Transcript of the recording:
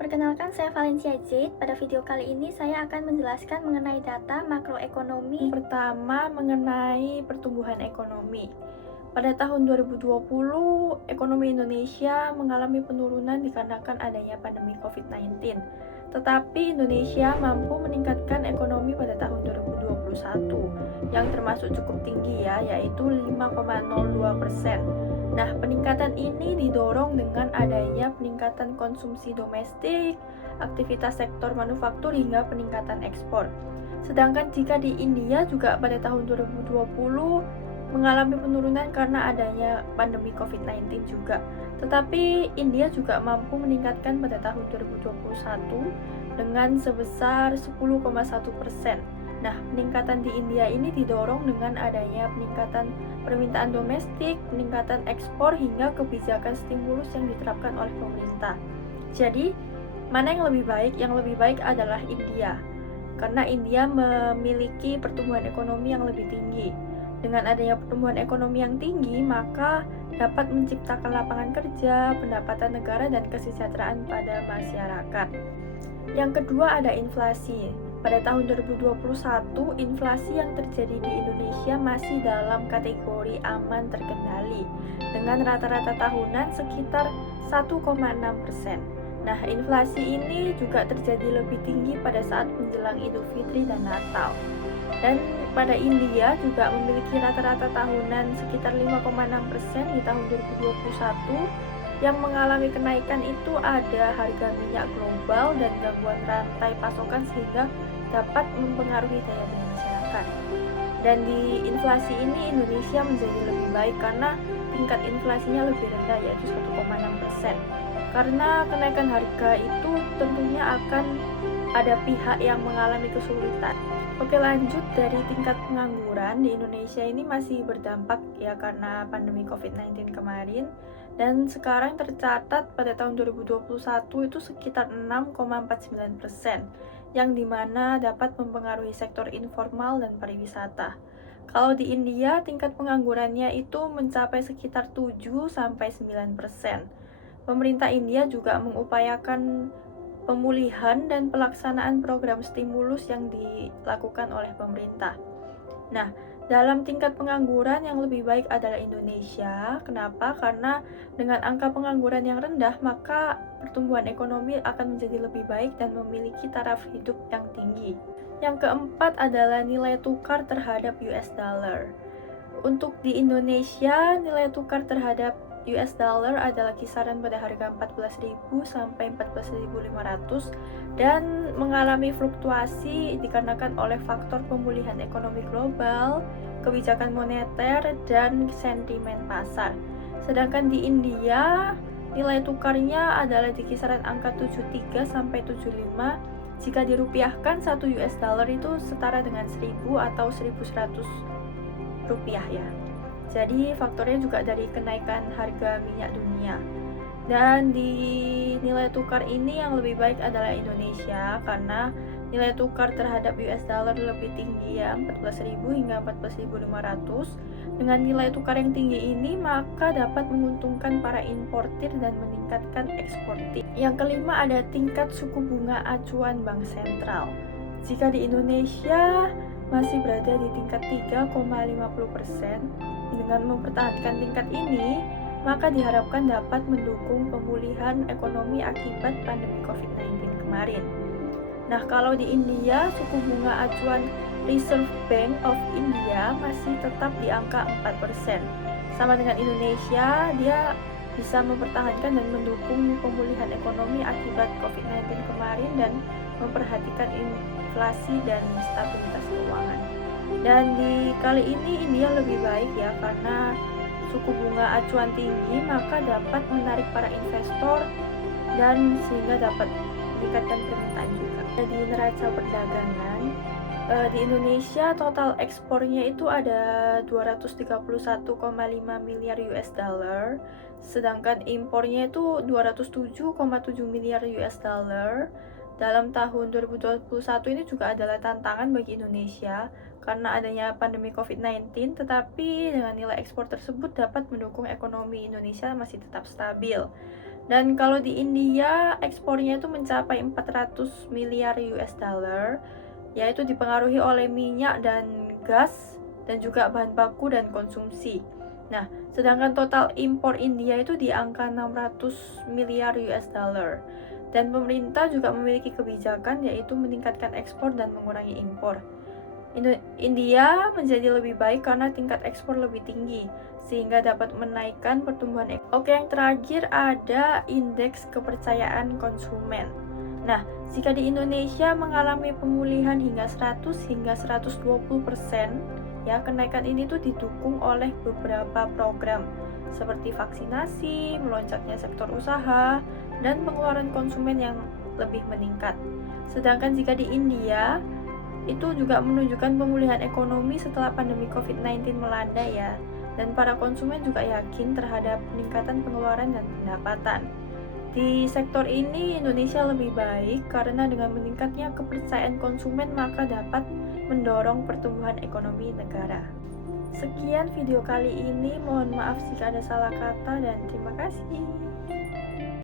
Perkenalkan, saya Valencia Jade. Pada video kali ini saya akan menjelaskan mengenai data makroekonomi. Pertama, mengenai pertumbuhan ekonomi. Pada tahun 2020, ekonomi Indonesia mengalami penurunan dikarenakan adanya pandemi COVID-19. Tetapi Indonesia mampu meningkatkan ekonomi pada tahun 2021 yang termasuk cukup tinggi yaitu 5,02%. Nah, peningkatan ini didorong dengan adanya peningkatan konsumsi domestik, aktivitas sektor manufaktur hingga peningkatan ekspor. Sedangkan jika di India juga pada tahun 2020 mengalami penurunan karena adanya pandemi COVID-19 juga. Tetapi India juga mampu meningkatkan pada tahun 2021 dengan sebesar 10,1%. Nah, peningkatan di India ini didorong dengan adanya peningkatan permintaan domestik, peningkatan ekspor, hingga kebijakan stimulus yang diterapkan oleh pemerintah. Jadi, mana yang lebih baik? Yang lebih baik adalah India, karena India memiliki pertumbuhan ekonomi yang lebih tinggi. Dengan adanya pertumbuhan ekonomi yang tinggi, maka dapat menciptakan lapangan kerja, pendapatan negara, dan kesejahteraan pada masyarakat. Yang kedua ada inflasi. Pada tahun 2021, inflasi yang terjadi di Indonesia masih dalam kategori aman terkendali, dengan rata-rata tahunan sekitar 1,6%. Nah, inflasi ini juga terjadi lebih tinggi pada saat menjelang Idul Fitri dan Natal. Dan pada India juga memiliki rata-rata tahunan sekitar 5,6% di tahun 2021. Yang mengalami kenaikan itu ada harga minyak global dan gangguan rantai pasokan sehingga dapat mempengaruhi daya beli masyarakat. Dan di inflasi ini Indonesia menjadi lebih baik karena tingkat inflasinya lebih rendah yaitu 1,6%. Karena kenaikan harga itu tentunya akan ada pihak yang mengalami kesulitan. Oke, lanjut dari tingkat pengangguran di Indonesia ini masih berdampak karena pandemi COVID-19 kemarin, dan sekarang tercatat pada tahun 2021 itu sekitar 6,49%, yang dimana dapat mempengaruhi sektor informal dan pariwisata. Kalau di India tingkat penganggurannya itu mencapai sekitar 7-9%. Pemerintah India juga mengupayakan pemulihan dan pelaksanaan program stimulus yang dilakukan oleh pemerintah. Nah, dalam tingkat pengangguran yang lebih baik adalah Indonesia. Kenapa? Karena dengan angka pengangguran yang rendah, maka pertumbuhan ekonomi akan menjadi lebih baik dan memiliki taraf hidup yang tinggi. Yang keempat adalah nilai tukar terhadap US dollar. Untuk di Indonesia, nilai tukar terhadap US dollar adalah kisaran pada harga 14.000 sampai 14.500 dan mengalami fluktuasi dikarenakan oleh faktor pemulihan ekonomi global, kebijakan moneter, dan sentimen pasar. Sedangkan di India, nilai tukarnya adalah di kisaran angka 73 sampai 75. Jika dirupiahkan, 1 US dollar itu setara dengan 1.000 atau 1.100 rupiah ya. Jadi faktornya juga dari kenaikan harga minyak dunia. Dan di nilai tukar ini yang lebih baik adalah Indonesia karena nilai tukar terhadap US dollar lebih tinggi 14.000 hingga 14.500. Dengan nilai tukar yang tinggi ini maka dapat menguntungkan para importir dan meningkatkan eksportir. Yang kelima ada tingkat suku bunga acuan Bank Sentral. Jika di Indonesia masih berada di tingkat 3,50%, dengan mempertahankan tingkat ini, maka diharapkan dapat mendukung pemulihan ekonomi akibat pandemi COVID-19 kemarin. Nah, kalau di India, suku bunga acuan Reserve Bank of India masih tetap di angka 4%. Sama dengan Indonesia, dia bisa mempertahankan dan mendukung pemulihan ekonomi akibat COVID-19 kemarin dan memperhatikan inflasi dan stabilitas keuangan. Dan di kali ini India lebih baik karena suku bunga acuan tinggi, maka dapat menarik para investor dan sehingga dapat meningkatkan permintaan juga. Di neraca perdagangan di Indonesia total ekspornya itu ada 231,5 miliar US dollar, sedangkan impornya itu 207,7 miliar US dollar. Dalam tahun 2021 ini juga adalah tantangan bagi Indonesia karena adanya pandemi COVID-19, tetapi dengan nilai ekspor tersebut dapat mendukung ekonomi Indonesia masih tetap stabil. Dan kalau di India, ekspornya itu mencapai 400 miliar US dollar, yaitu dipengaruhi oleh minyak dan gas, dan juga bahan baku dan konsumsi. Nah, sedangkan total impor India itu di angka 600 miliar US dollar. Dan pemerintah juga memiliki kebijakan yaitu meningkatkan ekspor dan mengurangi impor. India menjadi lebih baik karena tingkat ekspor lebih tinggi, sehingga dapat menaikkan pertumbuhan ekonomi. Oke, yang terakhir ada indeks kepercayaan konsumen. Nah, jika di Indonesia mengalami pemulihan hingga 100 hingga 120%, ya, kenaikan ini tuh didukung oleh beberapa program seperti vaksinasi, melonjaknya sektor usaha, dan pengeluaran konsumen yang lebih meningkat. Sedangkan jika di India, itu juga menunjukkan pemulihan ekonomi setelah pandemi COVID-19 melanda ya, dan para konsumen juga yakin terhadap peningkatan pengeluaran dan pendapatan. Di sektor ini Indonesia lebih baik karena dengan meningkatnya kepercayaan konsumen maka dapat mendorong pertumbuhan ekonomi negara. Sekian video kali ini, mohon maaf jika ada salah kata dan terima kasih.